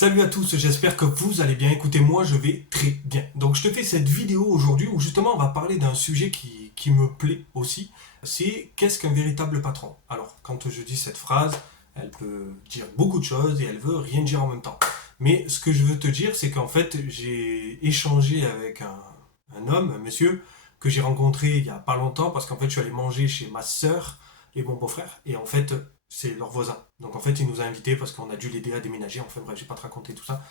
Salut à tous, j'espère que vous allez bien. Écoutez, moi je vais très bien. Donc je te fais cette vidéo aujourd'hui où justement on va parler d'un sujet qui me plaît aussi. C'est qu'est-ce qu'un véritable patron? Alors quand je dis cette phrase, elle peut dire beaucoup de choses et elle veut rien dire en même temps. Mais ce que je veux te dire, c'est qu'en fait j'ai échangé avec un homme, un monsieur, que j'ai rencontré il y a pas longtemps parce qu'en fait je suis allé manger chez ma sœur et mon beau-frère. Et en fait c'est leur voisin. Donc en fait, il nous a invités parce qu'on a dû l'aider à déménager. Enfin bref, j'ai pas te raconté tout ça.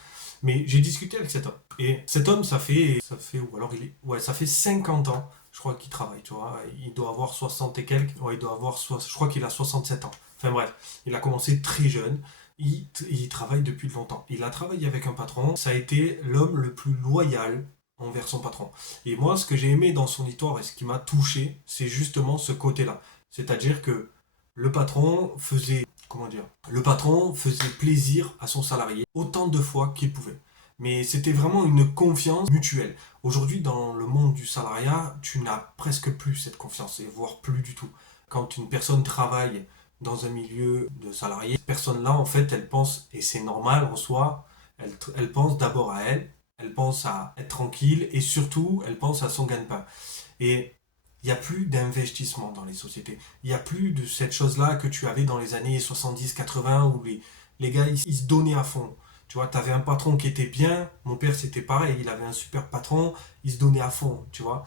Mais j'ai discuté avec cet homme. Et cet homme, ou alors ouais, ça fait 50 ans, je crois qu'il travaille, tu vois. Il doit avoir 60 et quelques, ouais, il doit avoir, je crois qu'il a 67 ans. Enfin bref, il a commencé très jeune. Il travaille depuis longtemps. Il a travaillé avec un patron. Ça a été l'homme le plus loyal envers son patron. Et moi, ce que j'ai aimé dans son histoire et ce qui m'a touché, c'est justement ce côté-là. C'est-à-dire que le patron faisait, comment dire, le patron faisait plaisir à son salarié autant de fois qu'il pouvait. Mais c'était vraiment une confiance mutuelle. Aujourd'hui, dans le monde du salariat, tu n'as presque plus cette confiance, et voire plus du tout. Quand une personne travaille dans un milieu de salariés, cette personne-là, en fait, elle pense, et c'est normal en soi, elle pense d'abord à elle, elle pense à être tranquille, et surtout, elle pense à son gagne-pain. Et il n'y a plus d'investissement dans les sociétés. Il n'y a plus de cette chose-là que tu avais dans les années 70-80 où les gars, ils se donnaient à fond. Tu vois, tu avais un patron qui était bien. Mon père, c'était pareil. Il avait un super patron. Il se donnait à fond, tu vois.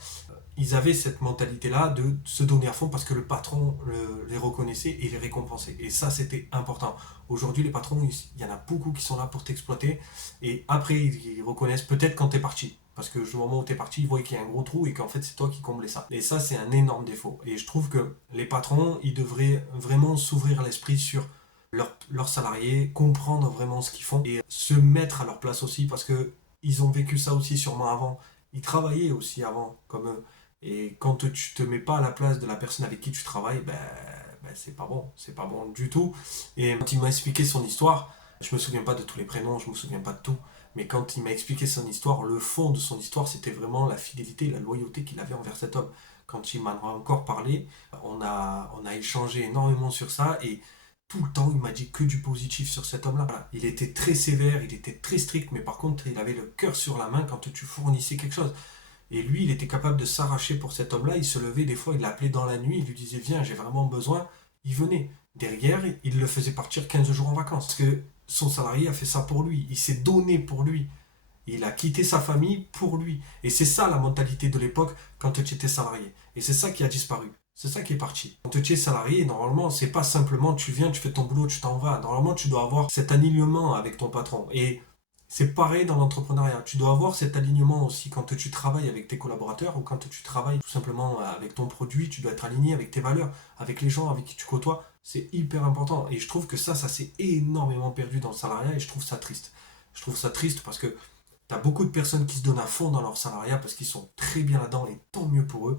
Ils avaient cette mentalité-là de se donner à fond parce que le patron les reconnaissait et les récompensait. Et ça, c'était important. Aujourd'hui, les patrons, il y en a beaucoup qui sont là pour t'exploiter. Et après, ils reconnaissent peut-être quand tu es parti. Parce que au moment où tu es parti, ils voient qu'il y a un gros trou et qu'en fait, c'est toi qui comblais ça. Et ça, c'est un énorme défaut. Et je trouve que les patrons, ils devraient vraiment s'ouvrir l'esprit sur leurs salariés, comprendre vraiment ce qu'ils font et se mettre à leur place aussi parce que ils ont vécu ça aussi sûrement avant. Ils travaillaient aussi avant, comme eux. Et quand tu te mets pas à la place de la personne avec qui tu travailles, c'est pas bon du tout. Et quand il m'a expliqué son histoire, je me souviens pas de tous les prénoms, je me souviens pas de tout, mais quand il m'a expliqué son histoire, le fond de son histoire, c'était vraiment la fidélité, la loyauté qu'il avait envers cet homme. Quand il m'en a encore parlé, on a échangé énormément sur ça et tout le temps, il m'a dit que du positif sur cet homme-là. Voilà. Il était très sévère, il était très strict, mais par contre, il avait le cœur sur la main quand tu fournissais quelque chose. Et lui, il était capable de s'arracher pour cet homme-là. Il se levait, des fois, il l'appelait dans la nuit, il lui disait viens, j'ai vraiment besoin. Il venait. Derrière, il le faisait partir 15 jours en vacances. Parce que son salarié a fait ça pour lui. Il s'est donné pour lui. Il a quitté sa famille pour lui. Et c'est ça la mentalité de l'époque quand tu étais salarié. Et c'est ça qui a disparu. C'est ça qui est parti. Quand tu es salarié, normalement, c'est pas simplement tu viens, tu fais ton boulot, tu t'en vas. Normalement, tu dois avoir cet alignement avec ton patron. Et c'est pareil dans l'entrepreneuriat. Tu dois avoir cet alignement aussi quand tu travailles avec tes collaborateurs ou quand tu travailles tout simplement avec ton produit. Tu dois être aligné avec tes valeurs, avec les gens avec qui tu côtoies. C'est hyper important. Et je trouve que ça s'est énormément perdu dans le salariat et je trouve ça triste. Je trouve ça triste parce que t'as beaucoup de personnes qui se donnent à fond dans leur salariat parce qu'ils sont très bien là-dedans et tant mieux pour eux,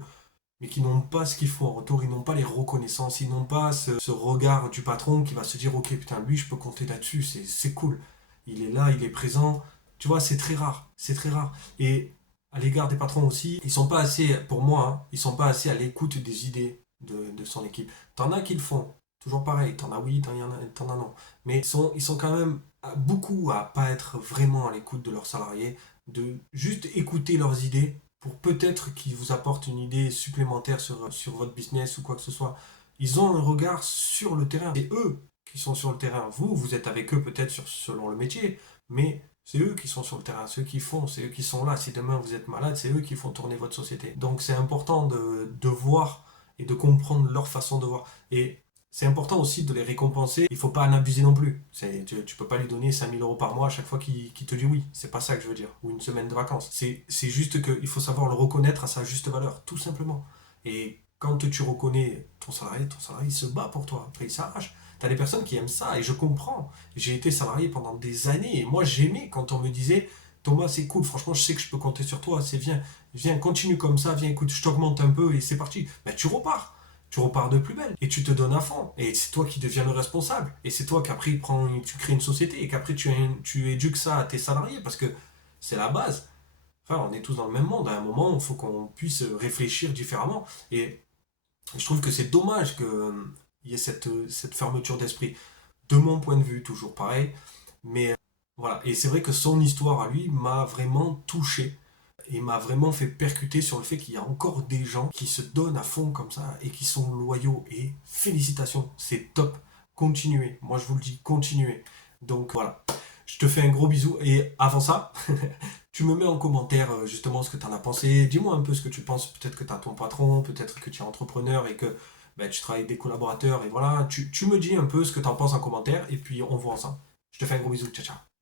mais qui n'ont pas ce qu'il faut en retour, ils n'ont pas les reconnaissances, ils n'ont pas ce regard du patron qui va se dire ok putain lui je peux compter là-dessus, c'est cool. Il est là, il est présent. Tu vois, c'est très rare. C'est très rare. Et à l'égard des patrons aussi, ils sont pas assez, pour moi, hein, ils sont pas assez à l'écoute des idées de son équipe. T'en as qui le font. Toujours pareil. T'en as oui, t'en as non. Mais ils sont quand même beaucoup à pas être vraiment à l'écoute de leurs salariés, de juste écouter leurs idées pour peut-être qu'ils vous apportent une idée supplémentaire sur votre business ou quoi que ce soit. Ils ont un regard sur le terrain. C'est eux qui sont sur le terrain. Vous êtes avec eux peut-être selon le métier, mais c'est eux qui sont sur le terrain, c'est eux qui font, c'est eux qui sont là. Si demain vous êtes malade, c'est eux qui font tourner votre société. Donc c'est important de voir et de comprendre leur façon de voir. Et c'est important aussi de les récompenser. Il ne faut pas en abuser non plus. Tu ne peux pas lui donner 5 000 € par mois à chaque fois qu'il te dit oui. C'est pas ça que je veux dire. Ou une semaine de vacances. C'est juste qu'il faut savoir le reconnaître à sa juste valeur, tout simplement. Et quand tu reconnais ton salarié se bat pour toi. Après, il s'arrache. T'as des personnes qui aiment ça et je comprends. J'ai été salarié pendant des années et moi j'aimais quand on me disait Thomas, c'est cool, franchement, je sais que je peux compter sur toi, c'est viens, continue comme ça, viens, écoute, je t'augmente un peu et c'est parti. Ben, tu repars. Tu repars de plus belle et tu te donnes à fond. Et c'est toi qui deviens le responsable. Et c'est toi qu'après tu crées une société et qu'après tu éduques ça à tes salariés parce que c'est la base. Enfin, on est tous dans le même monde. À un moment, il faut qu'on puisse réfléchir différemment. Et je trouve que c'est dommage qu'il y ait cette fermeture d'esprit. De mon point de vue, toujours pareil. Mais Voilà, et c'est vrai que son histoire à lui m'a vraiment touché et m'a vraiment fait percuter sur le fait qu'il y a encore des gens qui se donnent à fond comme ça et qui sont loyaux. Et félicitations, c'est top. Continuez, moi je vous le dis, continuez. Donc voilà, je te fais un gros bisou et avant ça, tu me mets en commentaire justement ce que tu en as pensé. Dis-moi un peu ce que tu penses. Peut-être que tu as ton patron, peut-être que tu es entrepreneur et que ben, tu travailles avec des collaborateurs. Et voilà, tu me dis un peu ce que tu en penses en commentaire et puis on voit ensemble. Je te fais un gros bisou. Ciao, ciao.